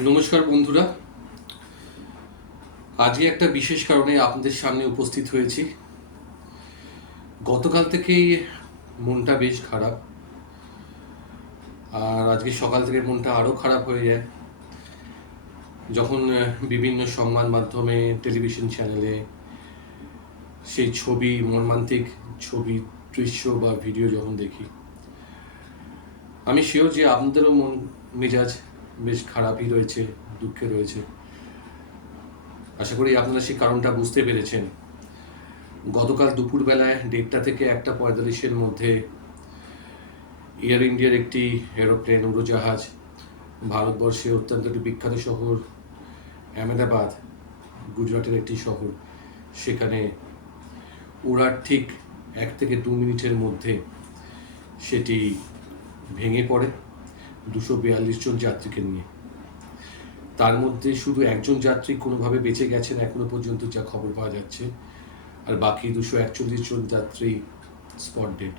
নমস্কার বন্ধুরা, আজকে একটা বিশেষ কারণে আপনাদের সামনে উপস্থিত হয়েছি। গতকাল থেকেই মনটা বেশ খারাপ, আর আজকে সকাল থেকে মনটা আরও খারাপ হয়ে যায় যখন বিভিন্ন সংবাদ মাধ্যমে, টেলিভিশন চ্যানেলে সেই ছবি, মর্মান্তিক ছবি, দৃশ্য বা ভিডিও যখন দেখি। আমি শিওর যে আপনাদেরও মন মেজাজ বেশ খারাপই রয়েছে, দুঃখে রয়েছে। আশা করি আপনারা সেই কারণটা বুঝতে পেরেছেন। গতকাল দুপুরবেলায় 1:30 থেকে 1:45-এর মধ্যে এয়ার ইন্ডিয়ার একটি এরোপ্লেন, উড়োজাহাজ ভারতবর্ষে অত্যন্ত একটি বিখ্যাত শহর আহমেদাবাদ, গুজরাটের একটি শহর, সেখানে ওড়ার ঠিক 1 থেকে 2 মিনিটের মধ্যে সেটি ভেঙে পড়ে 242 জন যাত্রীকে নিয়ে। তার মধ্যে শুধু একজন যাত্রী কোনোভাবে বেঁচে গেছেন এখনো পর্যন্ত, যা খবর পাওয়া যাচ্ছে, আর বাকি 241 জন যাত্রী স্পট ডেড।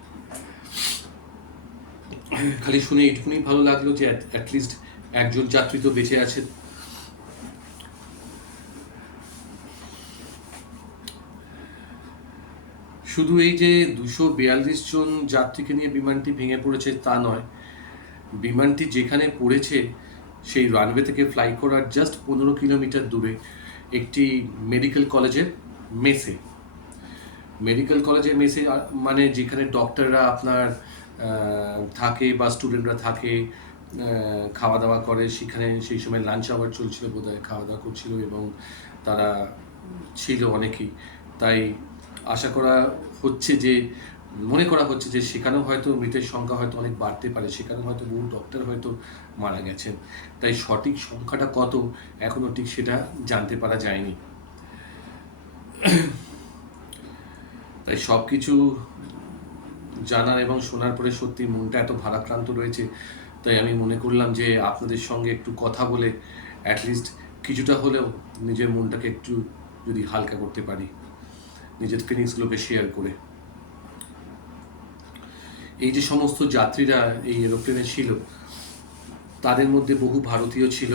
খালি শুনে এইটুকুনি ভালো লাগলো যে অ্যাটলিস্ট একজন যাত্রী তো বেঁচে আছেন। শুধু এই যে 242 জন যাত্রীকে নিয়ে বিমানটি ভেঙে পড়েছে তা নয়, বিমানটি যেখানে পড়েছে সেই রানওয়ে থেকে ফ্লাই করার জাস্ট 15 কিলোমিটার দূরে একটি মেডিকেল কলেজের মেসে, মানে যেখানে ডক্টররা আপনার থাকে বা স্টুডেন্টরা থাকে, খাওয়া দাওয়া করে, সেখানে সেই সময় লাঞ্চ আওয়ার চলছিল বোধহয়, খাওয়া দাওয়া করছিল এবং তারা ছিল অনেকেই। তাই মনে করা হচ্ছে যে সেখানেও হয়তো মৃতের সংখ্যা হয়তো অনেক বাড়তে পারে, সেখানেও হয়তো বহু ডক্টর হয়তো মারা গেছেন। তাই সঠিক সংখ্যাটা কত এখনও ঠিক সেটা জানতে পারা যায়নি। তাই সব কিছু জানার এবং শোনার পরে সত্যি মনটা এত ভারাক্রান্ত রয়েছে। তাই আমি মনে করলাম যে আপনাদের সঙ্গে একটু কথা বলে অ্যাটলিস্ট কিছুটা হলেও নিজের মনটাকে একটু যদি হালকা করতে পারি, নিজের ফিলিংসগুলোকে শেয়ার করে। এই যে সমস্ত যাত্রীরা এই এরোপ্লেনে ছিল, তাদের মধ্যে বহু ভারতীয় ছিল,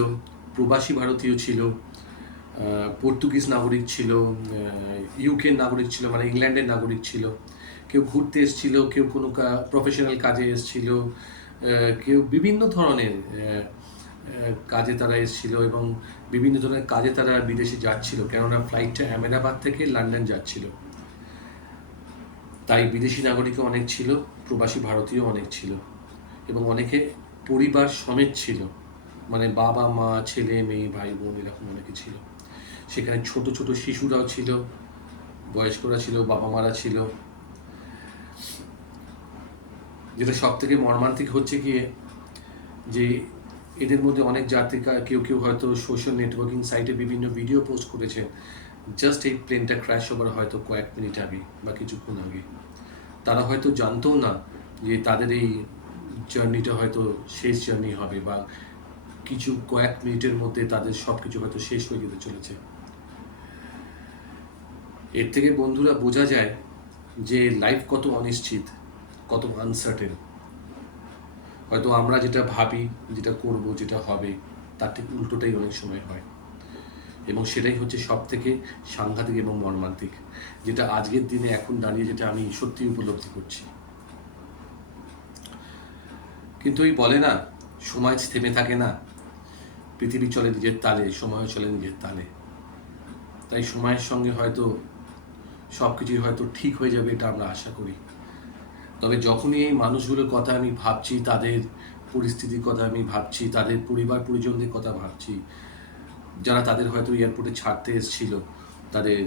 প্রবাসী ভারতীয় ছিল, পর্তুগিজ নাগরিক ছিল, ইউকের নাগরিক ছিল, মানে ইংল্যান্ডের নাগরিক ছিল, কেউ ঘুরতে এসেছিল, কেউ কোনো প্রফেশনাল কাজে এসেছিল, কেউ বিভিন্ন ধরনের কাজে তারা এসেছিল এবং বিভিন্ন ধরনের কাজে তারা বিদেশে যাচ্ছিল, কেননা ফ্লাইটটা আহমেদাবাদ থেকে লন্ডন যাচ্ছিল। তাই বিদেশি নাগরিকও অনেক ছিল, প্রবাসী ভারতীয় অনেক ছিল এবং অনেকে পরিবার সমেত ছিল, মানে বাবা মা, ছেলে মেয়ে, ভাই বোন, এরকম অনেকে ছিল। সেখানে ছোট ছোট শিশুরাও ছিল, বয়স্করা ছিল, বাবা মারা ছিল। যেটা সব থেকে মর্মান্তিক হচ্ছে গিয়ে যে এদের মধ্যে অনেক যাত্রী, কেউ হয়তো সোশ্যাল নেটওয়ার্কিং সাইটে বিভিন্ন ভিডিও পোস্ট করেছেন জাস্ট এই প্লেনটা ক্র্যাশ হবার হয়তো কয়েক মিনিট আগে বা কিছুক্ষণ আগে। তারা হয়তো জানতেও না যে তাদের এই জার্নিটা হয়তো শেষ জার্নি হবে, বা কয়েক মিনিটের মধ্যে তাদের সব কিছু হয়তো শেষ হয়ে যেতে চলেছে। এর থেকে বন্ধুরা বোঝা যায় যে লাইফ কত অনিশ্চিত, কত আনসার্টেন। হয়তো আমরা যেটা ভাবি, যেটা করব, যেটা হবে, তার ঠিক উল্টোটাই অনেক সময় হয়, এবং সেটাই হচ্ছে সব থেকে সাংঘাতিক এবং মর্মান্তিক, যেটা আজকের দিনে এখন দাঁড়িয়ে যেটা আমি সত্যি উপলব্ধি করছি। কিন্তু ওই বলে না, সময় থেমে থাকে না, পৃথিবী চলে নিজের তালে, সময়ও চলে নিজের তালে। তাই সময়ের সঙ্গে হয়তো সব কিছুই হয়তো ঠিক হয়ে যাবে, এটা আমরা আশা করি। তবে যখনই এই মানুষগুলোর কথা আমি ভাবছি, তাদের পরিস্থিতির কথা আমি ভাবছি, তাদের পরিবার পরিজনদের কথা ভাবছি, যারা তাদের হয়তো এয়ারপোর্টে ছাড়তে এসেছিল, তাদের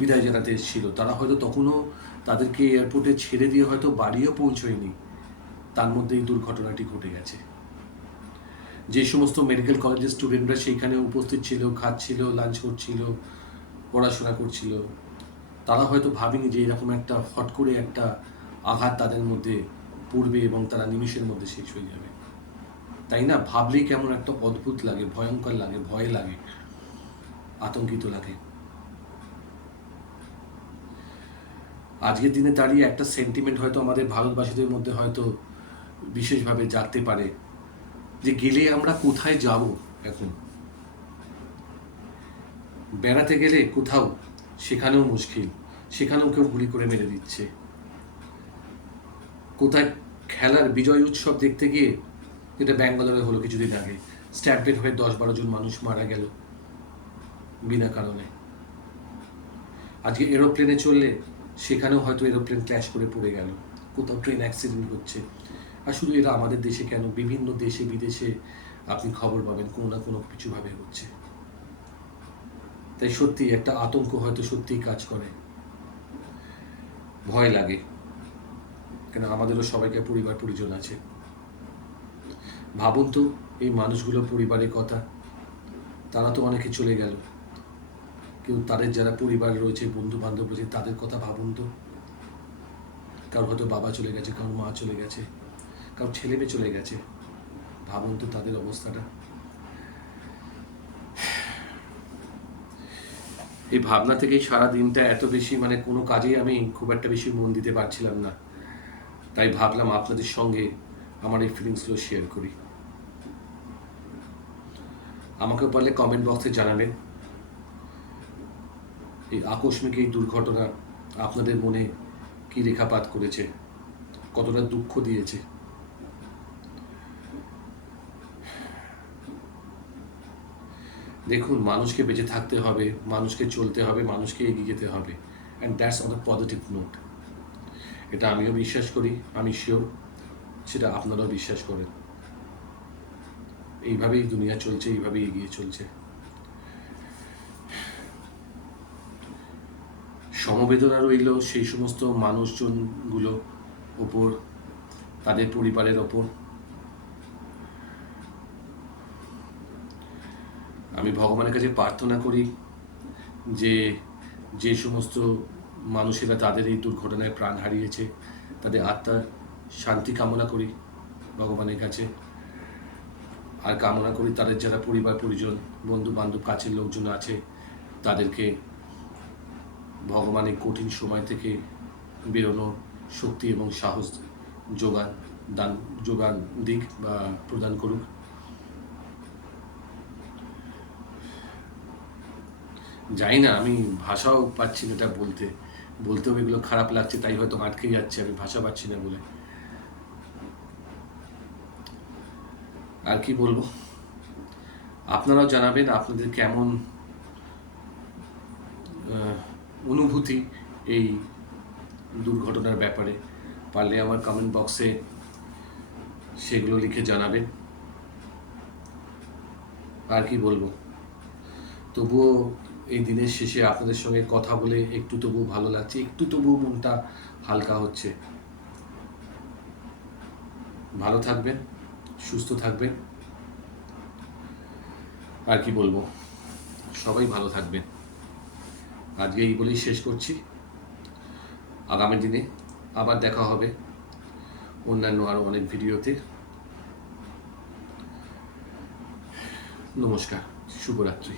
বিদায় জানাতে এসেছিল, তারা হয়তো তখনও তাদেরকে এয়ারপোর্টে ছেড়ে দিয়ে হয়তো বাড়িও পৌঁছয়নি, তার মধ্যে এই দুর্ঘটনাটি ঘটে গেছে। যে সমস্ত মেডিকেল কলেজের স্টুডেন্টরা সেইখানে উপস্থিত ছিল, খাচ্ছিল, লাঞ্চ করছিল, পড়াশোনা করছিল, তারা হয়তো ভাবেনি যে এরকম একটা হট করে একটা আঘাত তাদের মধ্যে পড়বে এবং তারা নিমিষের মধ্যে শেষ হয়ে যাবে। তাই না? ভাবলেই কেমন একটা অদ্ভুত লাগে, ভয়ঙ্কর লাগে, ভয় লাগে, আতঙ্কিত লাগে। আজকের দিনে দাঁড়িয়ে একটা সেন্টিমেন্ট হয়তো আমাদের ভারতবাসীদের মধ্যে হয়তো বিশেষভাবে জাগতে পারে যে গেলে আমরা কোথায় যাব এখন। বেড়াতে গেলে কোথাও সেখানেও মুশকিল, সেখানেও কেউ গুলি করে মেরে দিচ্ছে। কোথায় খেলার বিজয় উৎসব দেখতে গিয়ে, যেটা ব্যাঙ্গালোরে হলো কিছুদিন আগে, স্ট্যাম্পেড হয়ে 10-12 জন মানুষ মারা গেল বিনা কারণে। আজকে এরোপ্লেনে চললে সেখানেও হয়তো এরোপ্লেন ক্র্যাশ করে পড়ে গেল, কোথাও ট্রেন অ্যাক্সিডেন্ট হচ্ছে। আর শুধু এরা আমাদের দেশে কেন, বিভিন্ন দেশে বিদেশে আপনি খবর পাবেন কোনো না কোনো কিছুভাবে হচ্ছে। তাই সত্যি একটা আতঙ্ক হয়তো সত্যিই কাজ করে, ভয় লাগে, কেন আমাদেরও সবাইকে পরিবার পরিজন আছে। ভাবুন তো এই মানুষগুলোর পরিবারের কথা, তারা তো অনেকে চলে গেল, কেউ তাদের যারা পরিবার রয়েছে, বন্ধু বান্ধব রয়েছে, তাদের কথা ভাবুন তো। কারোর হয়তো বাবা চলে গেছে, কারোর মা চলে গেছে, কারোর ছেলে মেয়ে চলে গেছে। ভাবুন তো তাদের অবস্থাটা। এই ভাবনা থেকেই সারা দিনটা এত বেশি, মানে কোনো কাজেই আমি খুব একটা বেশি মন দিতে পারছিলাম না। তাই ভাবলাম আপনাদের সঙ্গে আমার এই ফিলিংসগুলো শেয়ার করি। আমাকে পারলে কমেন্ট বক্সে জানাবেন এই আকস্মিক এই দুর্ঘটনা আপনাদের মনে কি রেখাপাত করেছে, কতটা দুঃখ দিয়েছে। দেখুন, মানুষকে বেঁচে থাকতে হবে, মানুষকে চলতে হবে, মানুষকে এগিয়ে যেতে হবে, and that's on a positive note. এটা আমিও বিশ্বাস করি, আমি শিওর সেটা আপনারাও বিশ্বাস করেন। এইভাবেই দুনিয়া চলছে, এইভাবেই এগিয়ে চলছে। সমবেদনা রইল সেই সমস্ত মানুষজনগুলো ওপর, তাদের পরিবারের ওপর। আমি ভগবানের কাছে প্রার্থনা করি যে যে সমস্ত মানুষেরা তাদের এই দুর্ঘটনায় প্রাণ হারিয়েছে, তাদের আত্মার শান্তি কামনা করি ভগবানের কাছে। আর কামনা করি তাদের যারা পরিবার পরিজন, বন্ধু বান্ধব, কাছের লোকজন আছে, তাদেরকে ভগবানের কঠিন সময় থেকে বেরোনোর শক্তি এবং সাহস যোগান দিক বা প্রদান করুক। জানি না, আমি ভাষাও পাচ্ছি না এটা বলতেও এগুলো খারাপ লাগছে, তাই হয়তো আটকে যাচ্ছে, আমি ভাষা পাচ্ছি না বলে। আর কি বলবো, আপনারাও জানাবেন আপনাদের কেমন অনুভূতি এই দুর্ঘটনার ব্যাপারে। পারলে আমার কমেন্ট বক্সে সেগুলো লিখে জানাবেন। আর কি বলবো, তবুও এই দিনের শেষে আপনাদের সঙ্গে কথা বলে একটু তবুও ভালো লাগছে, একটু তবুও মনটা হালকা হচ্ছে। ভালো থাকবেন, সুস্থ থাকবেন। আর কি বলবো, সবাই ভালো থাকবেন। আজকে এই বলেই শেষ করছি। আগামী দিনে আবার দেখা হবে অন্যান্য আরও অনেক ভিডিওতে। নমস্কার, শুভরাত্রি।